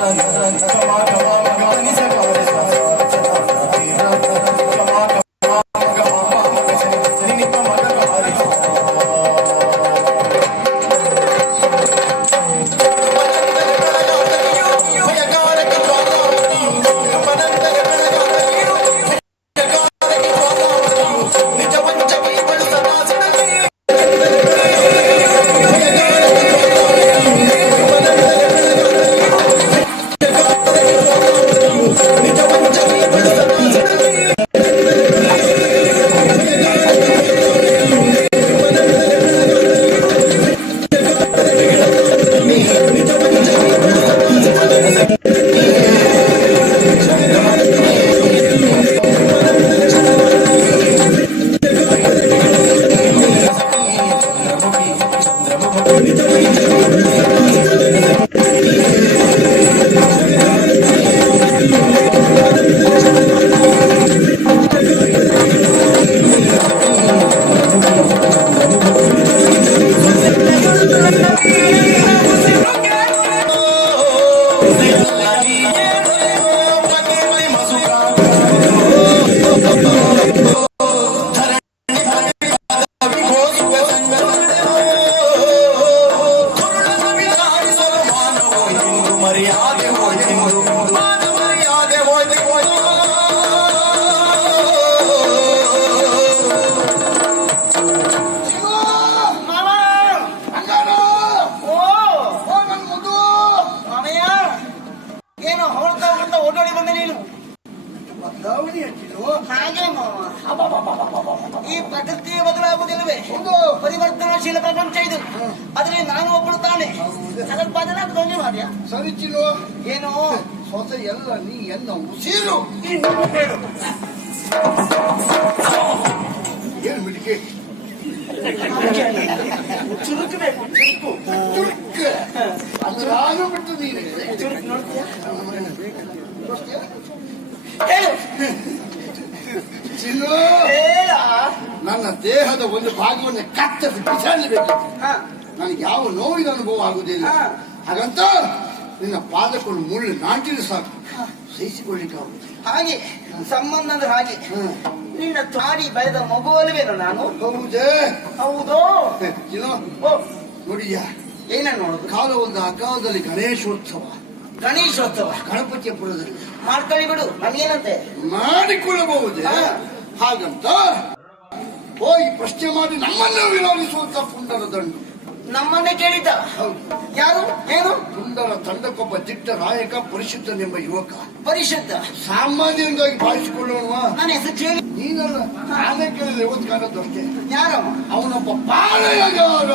Come on, come on. ಎನ್ನ ಉಸಿರು ಏನು ಮಿಡಿಕೆ? ಚುರುಕಬೇಕು ಚುರುಕು. ಚುರುಕ್. ಅದ್ರಾಗ ಬಿಟ್ಟು ನೀನು. ಚುರುಕು ನೋಡ್ತೀಯಾ? ಹೇಳು. ಚಿನ್ನು ಹೇಳ. ನನ್ನ ದೇಹದ ಒಂದು ಭಾಗವನ್ನು ಕತ್ತರಿಸಿ ಬಿಸಾಡಬೇಕು ಹಾ. ನನಗೆ ಯಾವ ನೋವಿನ ಅನುಭವ ಆಗುವುದಿಲ್ಲ. ಹಾಗಂತ ನಿನ್ನ ಪಾದಕೊಂಡು ಮುಳ್ಳು ನಾಟಿದ್ರೆ ಸಾಕು. ಸಹಿಸಿಕೊಳ್ಳಿಕ್ಕೆ ಹಾಗೆ ಸಂಬಂಧ ಅಂದ್ರೆ ಹಾಗೆ. ನಿನ್ನ ತಾಡಿ ಬೆಳೆದ ಮಗು ಅಲ್ವೇನೋ ನಾನು? ಹೌದೇ? ಹೌದೋ? ನೋಡಿಯ ಏನ ನೋಡುದು? ಕಾಲ ಒಂದು ಅಕಾಲದಲ್ಲಿ ಗಣೇಶೋತ್ಸವ. ಗಣೇಶೋತ್ಸವ? ಗಣಪತಿಯಪುರದಲ್ಲಿ ಮಾಡ್ಕೊಳ್ಳಿ ಬಿಡು ನನ್ಗೇನಂತೆ? ಮಾಡಿಕೊಳ್ಳಬಹುದೇ. ಹಾಗಂತ ಹೋಗಿ ಪ್ರಶ್ನೆ ಮಾಡಿ ನಮ್ಮನ್ನು ವಿರೋಧಿಸುವಂತ ಪುಂಡರ ದಂಡು. ನಮ್ಮನ್ನೇ ಕೇಳಿದ್ದ. ಹೌದು. ಯಾರು? ಏನು? ಸುಂದರ ತಂಡಕ್ಕೊಬ್ಬ ದಿಟ್ಟ ನಾಯಕ ಪರಿಶುದ್ಧನೆಂಬ ಯುವಕ. ಪರಿಶುದ್ಧ. ಸಾಮಾನ್ಯವಾಗಿ ಭಾವಿಸಿಕೊಳ್ಳುವವ ನನ್ನ ಹೆಸರು ಕೇಳಿ. ನೀನಲ್ಲ ನಾನೇ ಕೇಳಿದ್ರೆ ಇವತ್ತು ಕಾಣದ್ದು ಅಷ್ಟೇ. ಯಾರು? ಅವನೊಬ್ಬ ಪಾಳೆಯಗಾರ?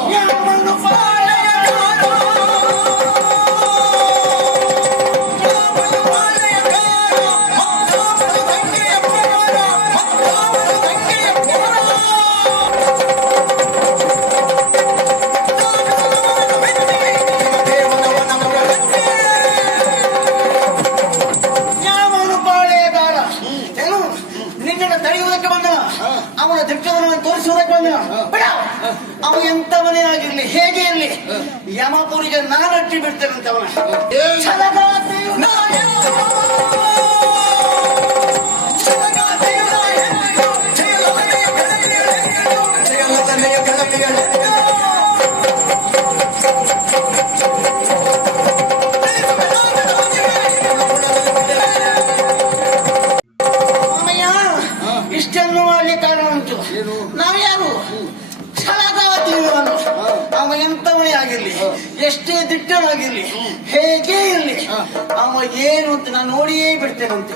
ಎಷ್ಟೇ ದಿಟ್ಟನಾಗಿರ್ಲಿ ಹೇಗೆ ಇರ್ಲಿ ಅವ ಏನು ಅಂತ ನಾನು ನೋಡಿಯೇ ಬಿಡ್ತೇನಂತೆ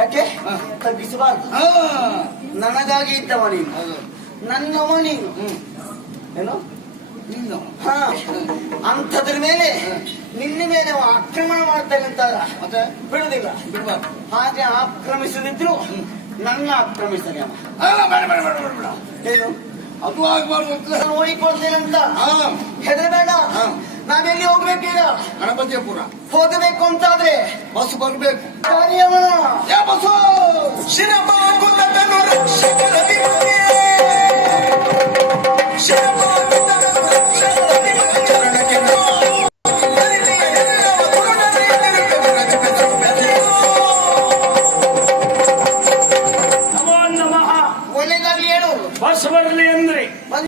ಯಾಕೆ? ತಗ್ಗಿಸಬಾರ್ದು ನನಗಾಗಿ ಇದ್ದವ ನೀನು. ನನ್ನವ ನೀನು. ಏನು? ಹಾ. ಅಂಥದ್ರ ಮೇಲೆ ನಿನ್ನ ಮೇಲೆ ಆಕ್ರಮಣ ಮಾಡ್ತಾನೆ ಅಂತ ಮತ್ತೆ? ಬಿಡುದಿಲ್ಲ. ಹಾಗೆ ಆಕ್ರಮಿಸದಿದ್ರು ನನ್ನ ಆಕ್ರಮಿಸ್ತಾನೆ ಅವ. ಏನು? ಅದು ಆಗ್ಬಾರ್ದು ಅಂತ. ನೋಡಿಕೊಳ್ತೇನಂತ ಹೆದರಬೇಡ. ನಾವೆಲ್ಲಿ ಹೋಗ್ಬೇಕೀಗ? ಗಣಪತಿಯಪುರ. ಹೋಗಬೇಕು ಅಂತಾದ್ರೆ? ಬಸ್ ಬರ್ಬೇಕು. ಬಸ್ಸು ಶಿರಬಾಗುತ್ತದನು ರಕ್ಷಕರ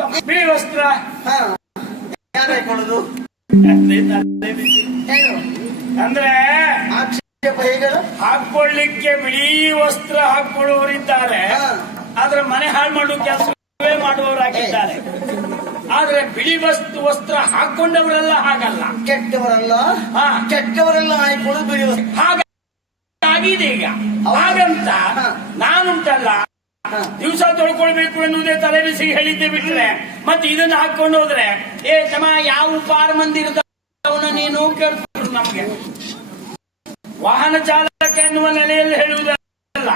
ವಸ್ತ್ರ. ಅಂದ್ರೆ ಹಾಕೊಳ್ಳಿಕ್ಕೆ ಬಿಳಿ ವಸ್ತ್ರ ಹಾಕೊಳ್ಳುವವರಿದ್ದಾರೆ ಆದ್ರೆ ಮನೆ ಹಾಳು ಮಾಡುವ ಕೆಲಸವೇ ಮಾಡುವವರಾಗಿದ್ದಾರೆ. ಆದ್ರೆ ಬಿಳಿ ವಸ್ತು ವಸ್ತ್ರ ಹಾಕೊಂಡವರೆಲ್ಲ ಹಾಗಲ್ಲ. ಕೆಟ್ಟವರಲ್ಲ? ಕೆಟ್ಟವರೆಲ್ಲ ಹಾಕೊಳ್ಳೋದು ಬಿಳಿ ವಸ್ತು ಹಾಗಾಗಿದೆ ಈಗ. ಹಾಗಂತ ನಾನುಂಟಲ್ಲ. ದಿವಸ ತೊಳ್ಕೊಳ್ಬೇಕು ಎನ್ನುವುದೇ ತಲೆ ಬಿಸಿ ಹೇಳಿದ್ದೆ ಬಿಟ್ರೆ. ಮತ್ತೆ ಇದನ್ನ ಹಾಕೊಂಡು ಹೋದ್ರೆ ಏ ತಮ್ಮ ಯಾವ ಪಾರ್ ಮಂದಿರದವನ ನೀನು? ಕೇಳ್ತಾರೆ ನಮ್ಗೆ. ವಾಹನ ಚಾಲಕ ಎನ್ನುವ ನೆಲೆಯಲ್ಲಿ ಹೇಳುವುದಲ್ಲ.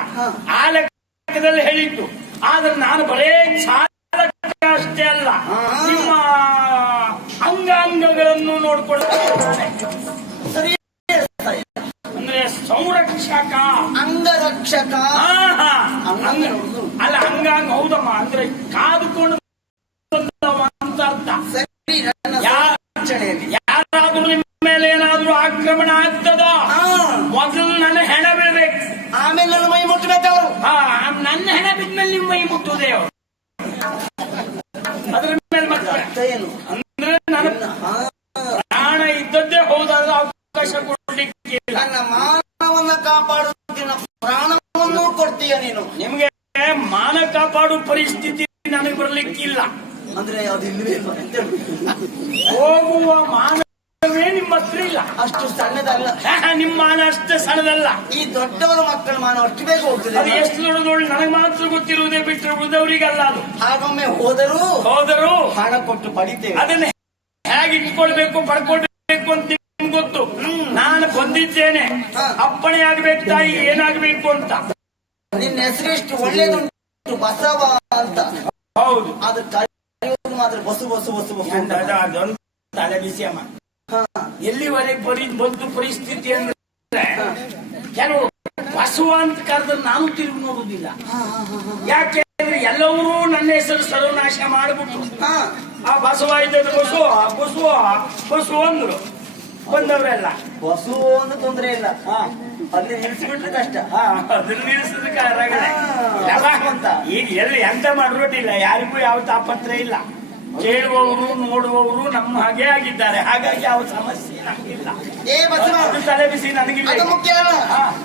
ಆ ಲೆಕ್ಕದಲ್ಲಿ ಹೇಳಿದ್ದು. ಆದ್ರೆ ನಾನು ಬರೇ ಚಾಲಕ ಅಷ್ಟೇ ಅಲ್ಲ. ನಿಮ್ಮ ಅಂಗಾಂಗಗಳನ್ನು ನೋಡ್ಕೊಳ್ತಾರೆ ಸರಿ ಅಂದ್ರೆ ಸಂರಕ್ಷಕ. ಅಂಗರಕ್ಷಕ. ಅಲ್ಲ ಹಂಗಂಗ ಹೌದಮ್ಮ? ಅಂದ್ರೆ ಕಾದುಕೊಂಡು ಅಂತ ಅರ್ಥ. ಯಾರಾದ್ರೂ ನಿಮ್ಮ ಮೇಲೆ ಏನಾದ್ರೂ ಆಕ್ರಮಣ ಆಗ್ತದ. ಮೊದಲು ನನ್ನ ಹೆಣ ಬೀಳ್ಬೇಕು ಆಮೇಲೆ ನನ್ನ ಮೈ ಮುಟ್ಟಬೇಕು ಅವರು. ನನ್ನ ಹೆಣ ಬಿದ್ಮೇಲೆ ನಿಮ್ಮ ಮೈ ಮುಟ್ಟುವುದೇ ಅವರು. ಅದ್ರ ಮೇಲೆ ಮತ್ತೆ ಏನು? ಕಾಪಾಡುವ ಪರಿಸ್ಥಿತಿ ನನಗೆ ಬರ್ಲಿಕ್ಕಿಲ್ಲ. ಅಂದ್ರೆ ಅದು ಇಲ್ಲವೇ. ಹೋಗುವ ಮಾನವೇ ನಿಮ್ಮ ಹತ್ರ ಇಲ್ಲ. ಅಷ್ಟು ಸಣ್ಣದಲ್ಲ. ನಿಮ್ಮ ಮಾನ ಅಷ್ಟೇ ಸಣ್ಣದಲ್ಲ. ಈ ದೊಡ್ಡವರ ಮಕ್ಕಳ ಮಾನ ಅಷ್ಟು ಬೇಗ ಹೋಗ್ತದೆ. ಅದು ಎಷ್ಟು ನೋಡಿ ನನಗೆ ಮಾತ್ರ ಗೊತ್ತಿರುವುದೇ ಬಿಟ್ಟರೆ ಉಳಿದವರಿಗಲ್ಲ ಅದು. ಹಾಗೊಮ್ಮೆ ಹೋದರು ಹೋದರು ಹಣ ಕೊಟ್ಟು ಪಡಿತೇವೆ. ಅದನ್ನ ಹೇಗೆ ಇಟ್ಕೊಳ್ಬೇಕು ಪಡ್ಕೊಳ್ಬೇಕು ಅಂತ ನಿಮ್ಗೆ ಗೊತ್ತು. ನಾನು ಬಂದಿದ್ದೇನೆ. ಅಪ್ಪಣೆ ಆಗ್ಬೇಕು ತಾಯಿ ಏನಾಗ್ಬೇಕು ಅಂತ. ನಿನ್ನ ಹೆಸರು ಎಷ್ಟು ಒಳ್ಳೇದುಂಟು. ಬಸವ ಅಂತ ಹೌದು. ಅದು ಕರೆಯೋದು ಮಾತ್ರ. ಬಸು ಬಸು ಬಸು ಬಸು ಅಂತ. ಅದೊಂದು ತಲೆ ಬಿಸಿ ಅಮ್ಮ ಹಾ. ಎಲ್ಲಿವರೆಗೆ ಪರಿ ಬಂದು ಪರಿಸ್ಥಿತಿ ಅಂದ್ರೆ ಕೆಲವು ಬಸವ ಅಂತ ಕರೆದ್ರೆ ನಾನು ತಿರುಗಿ ನೋಡುದಿಲ್ಲ. ಯಾಕೆಂದ್ರೆ ಎಲ್ಲರೂ ನನ್ನ ಹೆಸರು ಸರ್ವನಾಶ ಮಾಡಿಬಿಟ್ರು. ಹಾ. ಆ ಬಸವ ಇದ್ದದ್ದು ಬಸವ ಬಸವ ಬಸವ ಅಂದ್ರು. ಬಂದವರೆಲ್ಲ. ಬಸು ಒಂದು ತೊಂದ್ರೆ ಇಲ್ಲ. ಹಾ. ಅಲ್ಲಿ ನಿಲ್ಸಿಬಿಟ್ರೆ ಕಷ್ಟ. ಹಾ, ಅದನ್ನ ನಿಲ್ಸಿದ್ರೆ ರಗಳೆ. ಈಗ ಎಲ್ಲಿ ಎಂತ ಮಾಡಿರೋದಿಲ್ಲ ಯಾರಿಗೂ ಯಾವ ತಾಪತ್ರ ಇಲ್ಲ. ಕೇಳುವವರು ನೋಡುವವರು ನಮ್ಮ ಹಾಗೆ ಆಗಿದ್ದಾರೆ. ಹಾಗಾಗಿ ಯಾವ ಸಮಸ್ಯೆ ನಮಗಿಲ್ಲ. ಏ ಬಸವ ಅದು ತಲೆ ಬಿಸಿ ನನಗಿಲ್ಲ ಮುಖ್ಯ.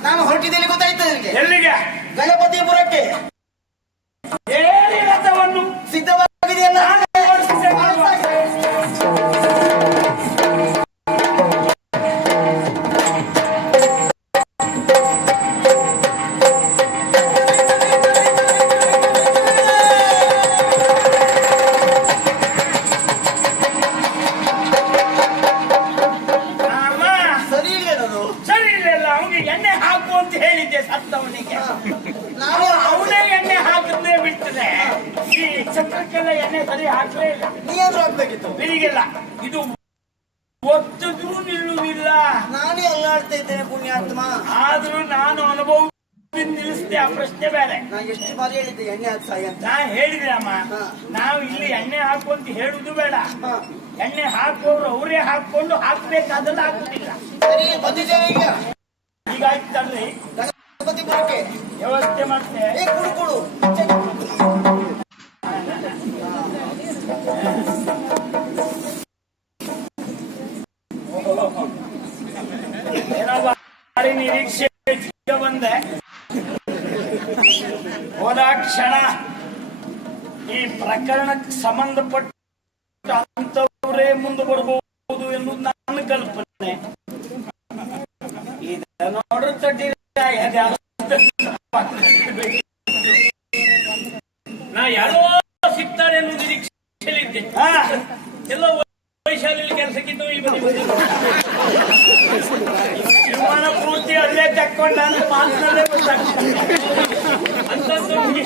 ನಾನು ಹೊರಟಿದ್ದೇನೆ ಗೊತ್ತಾಯ್ತು ಎಲ್ಲಿಗೆ? ಎಲ್ಲಿಗೆ ಗಣಪತಿಪುರಕ್ಕೆ ಆಗ್ಬೇಕಿತ್ತು? ನಿನಗಿಲ್ಲ. ಇದು ಒತ್ತಿದ್ರೂ ನಿಲ್ಲುವುದಿಲ್ಲ ನಾನೇ ಅಲ್ಲಾಡ್ತಾ ಇದ್ದೇನೆ ಪುಣ್ಯಾತ್ಮ. ಆದ್ರೂ ನಾನು ಅನುಭವ ನಿಲ್ಲಿಸಿದೆ ಆ ಪ್ರಶ್ನೆ ಬೇರೆ. ನಾ ಎಷ್ಟು ಬಾರಿ ಹೇಳಿದ್ದೆ ಎಣ್ಣೆ ಹಾಕಿ ಸಾಯಿ ಅಂತ. ನಾ ಹೇಳಿದೆ ಅಮ್ಮ. ನಾವು ಇಲ್ಲಿ ಎಣ್ಣೆ ಹಾಕು ಅಂತ ಹೇಳುದು ಬೇಡ. ಎಣ್ಣೆ ಹಾಕುವವರು ಅವರೇ ಹಾಕೊಂಡು ಹಾಕ್ಬೇಕಾದಲ್ಲ ಹಾಕುದಿಲ್ಲ ಸರಿ ಬಂದಿದ್ದೇವೆ ಈಗ? ಈಗ ಆಯ್ತಲ್ರಿ ವ್ಯವಸ್ಥೆ ಮಾಡ್ತೆ. ಏ ಕುಡು ಕುಡು. ಪ್ರಕರಣಕ್ಕೆ ಸಂಬಂಧಪಟ್ಟ ಅಂತವರೇ ಮುಂದೆ ಬರಬಹುದು ಎನ್ನುವುದು ನನ್ನ ಕಲ್ಪನೆ. ಇದ ನೋಡ್ರ ತಡ್ಡಿ ನಾ ಯಾರೋ ಸಿಗ್ತಾರೆ ಅನ್ನೋ ನಿರೀಕ್ಷೆಯಲ್ಲಿದ್ದೆ ಹಾ, ಎಲ್ಲೋ ಕೆಲಸಕ್ಕಿದ್ದು ಇಲ್ಲಿ ಪೂರ್ತಿ ಅಲ್ಲೇ ತಕ್ಕೊಂಡ ಅಂತ ಗೊತ್ತಾಗ್ತದೆ ಅಂತಂದು ಹೋಗಿ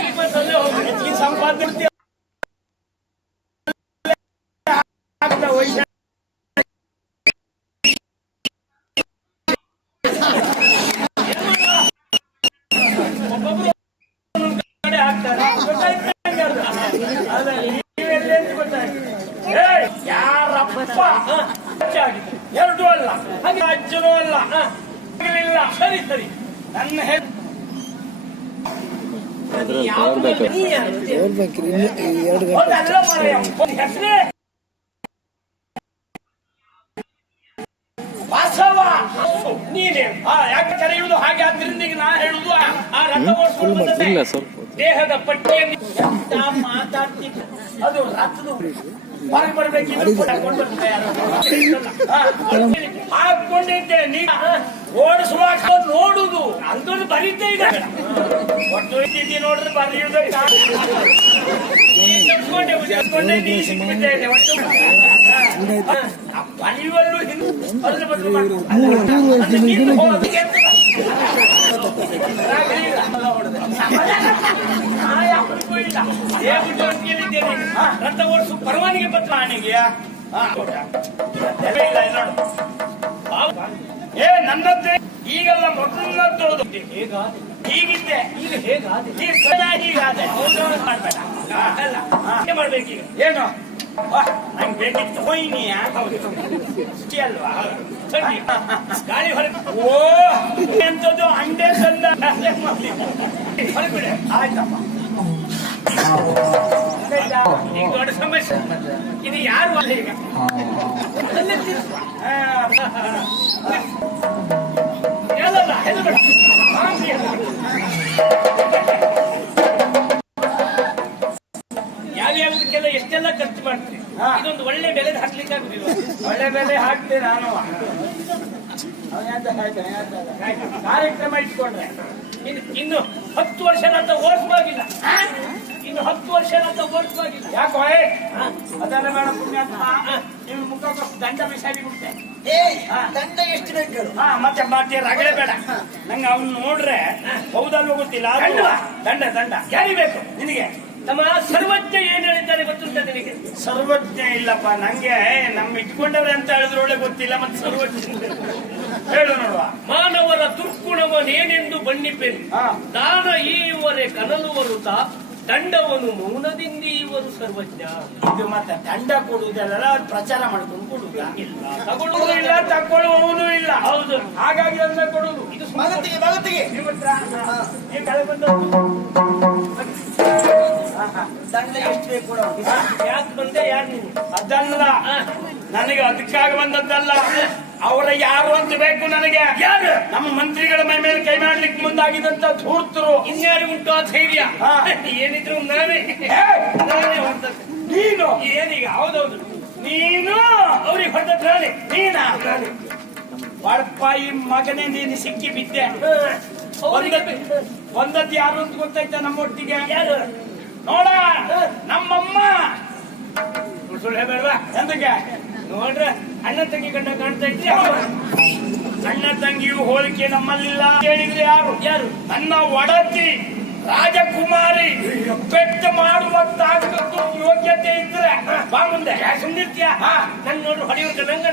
ಯಾರಪ್ಪ. ಎರಡೂ ಅಲ್ಲ ಹಾಗೆ ಅಜ್ಜನೂ ಅಲ್ಲ ಇಲ್ಲ ಸರಿ ಸರಿ ನನ್ನ ಹೆಸರು ಒಂದಲ್ಲ ಮಾರಾಯ, ಒಂದ್ ಹೆಸರೇ ಬಸವ ನೀನೇ. ಆ ಯಾಕೆ ಕರೆಯುವುದು ಹಾಗೆ? ಆದ್ರಿಂದ ಈಗ ನಾ ಹೇಳುದು ಆ- ರಥ ಓಡಿಸ್ಕೊಂಡು. ದೇಹದ ಪಟ್ಟಿಯಲ್ಲಿ ಮಾತಾಡ್ತಿದ್ದ? ಅದು ರಥದ ಹೊರಗೆ. ಹಾ, ಹಾಕೊಂಡಿದ್ದೆ ನೀ ಓಡಿಸುವಾಗ ನೋಡುದು. ಅಂದ್ರೂ ಬರೀತೇ ಇದೆ. ಒಟ್ಟು ಇದ್ದಿದ್ದಿ ನೋಡಿದ್ರೆ ಬರೆಯುವುದು ನೀ ತಪ್ಕೊಂಡೆ ನೀ ಸಿಕ್ಕಿಬಿಟ್ಟೆ ಒಟ್ಟು ರಥ ಓಡಿಸು ಪರವಾನಿಗೆ ಪತ್ರ ಆನೆಗೆಯಾ ಇಲ್ಲ ಇಲ್ಲ ನೋಡು ಏ ನನ್ನದ್ದೇ ಈಗೆಲ್ಲ ಮೊದಲನ್ನದ್ದು ಹೀಗಿದ್ದೆ ಈಗ ಹೇಗಾದೆ ಈಗ ಮಾಡ್ಬೇಡ ಏನು ವಾ, ನಂಗೆ ಬೇಕಿತ್ತು ಹೋಯ್ನಿಯ ಅಷ್ಟೇ ಅಲ್ವಾ ಸರಿ. ಗಾಳಿ ಹೊರಗೆ ಓ ಎಂತದ್ದು ಅಂಡೆ ತಂದ ಹೊರಬಿಡೆ ಆಯ್ತಪ್ಪ ಈಗ ದೊಡ್ಡ ಸಮಸ್ಯೆ ಇದು ಯಾರು ಅಲ್ಲ ಈಗ ಅಲ್ಲೇ ತಿರ್ಸು. ಆ, ಹೇಳಲ್ಲ ಹೆದರ್ಬೇಡ. ಮಾಡ್ತೀರಿ ಇದೊಂದು ಒಳ್ಳೆ ಬೆಲೆ ಹಾಕ್ಲಿಕ್ಕೆ ಆಗುದಿಲ್ಲ ಒಳ್ಳೆ ಬೆಲೆ ಹಾಕ್ತೆ ನಾನು. ಕಾರ್ಯಕ್ರಮ ಇಟ್ಕೊಂಡ್ರೆ. ಇನ್ನು ಇನ್ನು ಹತ್ತು ವರ್ಷ ಅಂತ ಓಡಿಸುವಾಗಿಲ್ಲ ಇನ್ನು ಹತ್ತು ವರ್ಷ ಅಂತ ಓಡಿಸುವಾಗಿಲ್ಲ ಯಾಕೋ? ಅದೆಲ್ಲ ಬೇಡ ಪುಣ್ಯಾತ್ಮ ನೀವು ಮುಖ ದಂಡ ಬಿಸಾಡಿ ಬಿಡ್ತೆ ದಂಡ ಎಷ್ಟು ಬೇಕು ಹಾ ಮತ್ತೆ ಮಾತಿಯ ರಗಳೆ ಬೇಡ. ನಂಗೆ ಅವ್ನು ನೋಡ್ರೆ ಹೌದಲ್ವ ಗೊತ್ತಿಲ್ಲ. ಅದು ದಂಡ? ದಂಡ ಯಾರಿ ಬೇಕು? ನಿನಗೆ. ನಮ್ಮ ಸರ್ವಜ್ಞ ಏನ್ ಹೇಳಿದ್ದಾರೆ ಗೊತ್ತುಂಟ ನಿನಗೆ? ಸರ್ವಜ್ಞ ಇಲ್ಲಪ್ಪ ನಂಗೆ ನಮ್ಮ ಇಟ್ಕೊಂಡವ್ರೆ ಅಂತ ಹೇಳಿದ್ರೆ ಒಳ್ಳೆ ಗೊತ್ತಿಲ್ಲ ಮತ್ತೆ ಸರ್ವಜ್ಞ ಹೇಳು ನೋಡುವ. ಮಾನವರ ದುರ್ಗುಣವನೇನೆಂದು ಬಣ್ಣಿಪೆನು. ದಾನ ಈವರೆ ಕನಲುವರು ಬರುತ್ತ ದಂಡವನು ಮೌನದಿಂದ ಇವರು ಸರ್ವಜ್ಞ. ಇದು ಮತ್ತೆ ದಂಡ ಕೊಡುವುದಲ್ಲ ಪ್ರಚಾರ ಮಾಡ್ಕೊಂಡು ಕೊಡುವುದ? ಇಲ್ಲ. ತಗೊಳ್ಳುವುದು ಇಲ್ಲ ತಗೊಳ್ಳುವವನು ಇಲ್ಲ. ಹೌದು. ಹಾಗಾಗಿ ಅಂತ ಕೊಡುವುದು. ಇದು ಕೆಳಗೆ ಬಂದವರು? ದಂಡ ಎಷ್ಟು ಬೇಕು ಯಾಕೆ ಬಂದೆ ಯಾರು ನೀನು? ಅದಲ್ಲ. ನನಗೆ ಅದಕ್ಕಾಗಿ ಬಂದದ್ದಲ್ಲ. ಅವರ ಯಾರು ಅಂತ ಬೇಕು ನನಗೆ? ಯಾರು? ನಮ್ಮ ಮಂತ್ರಿಗಳ ಮೈ ಮೇಲೆ ಕೈ ಮಾಡ್ಲಿಕ್ಕೆ ಮುಂದಾಗಿದಂತ ಧೂರ್ತರು. ಇನ್ಯಾರಿಗುಂಟು ಆ ಧೈರ್ಯ. ಏನಿದ್ರು ನಾನೇ ನೀನು? ಏನೀಗ? ಹೌದೌದು. ನೀನು? ಅವ್ರಿಗೆ ಹೊರದದ್ದು ನಾನೇ? ಬಡಪಾಯಿ ಮಗನೇ ನೀನು ಸಿಕ್ಕಿ ಬಿದ್ದೆ. ಒಂದದ್ ಯಾರು ಅಂತ ಗೊತ್ತಾಯ್ತಾ ನಮ್ಮೊಟ್ಟಿಗೆ? ಯಾರು? ನೋಡ ನಮ್ಮಮ್ಮ. ಸುಳ್ಳು ಬೇಡವಾ ಎಂದಕ್ಕೆ ನೋಡ್ರೆ ಅಣ್ಣ ತಂಗಿ ಗಂಡ ಕಾಣ್ತಾ ಇದ್ರೆ ಅಣ್ಣ ತಂಗಿಯು ಹೋಲಿಕೆ ನಮ್ಮಲ್ಲಿಲ್ಲ. ಹೇಳಿದ್ರೆ ಯಾರು? ಯಾರು? ನನ್ನ ಒಡತಿ ರಾಜಕುಮಾರಿ. ಪೆಟ್ಟು ಮಾಡುವ ತಾಕತ್ತು ಯೋಗ್ಯತೆ ಇದ್ರೆ ಬಾ ಮುಂದೆ. ಸುಮ್ಮನಿರ್ತೀಯ ಹಾ. ನನ್ ನೋಡ್ರು ಹೊಡೆಯುವಂತ ನಂಗ